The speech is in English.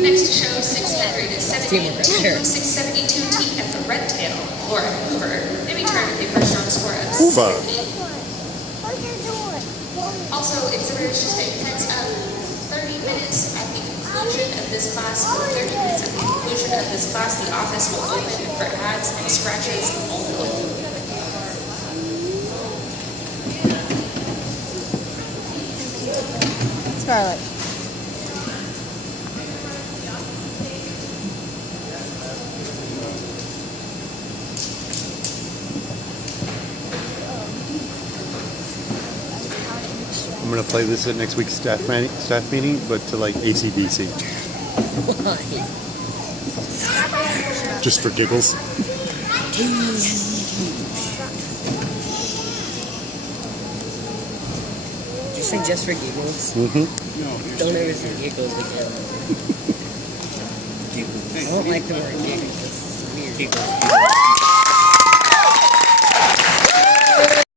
Next to show 672 teeth at the red tail, or Hoover. They return if they first show the score of Hoover. Also, exhibitors should stay prints up 30 minutes at the conclusion of this class. 30 minutes at the conclusion of this class, the office will open for ads and scratches only. Scarlett. I'm gonna play this at next week's staff meeting, but to like AC/DC. Why? Just for giggles. Did you say just for giggles? Mm-hmm. Don't ever say giggles again. I don't like the word giggles. It's weird.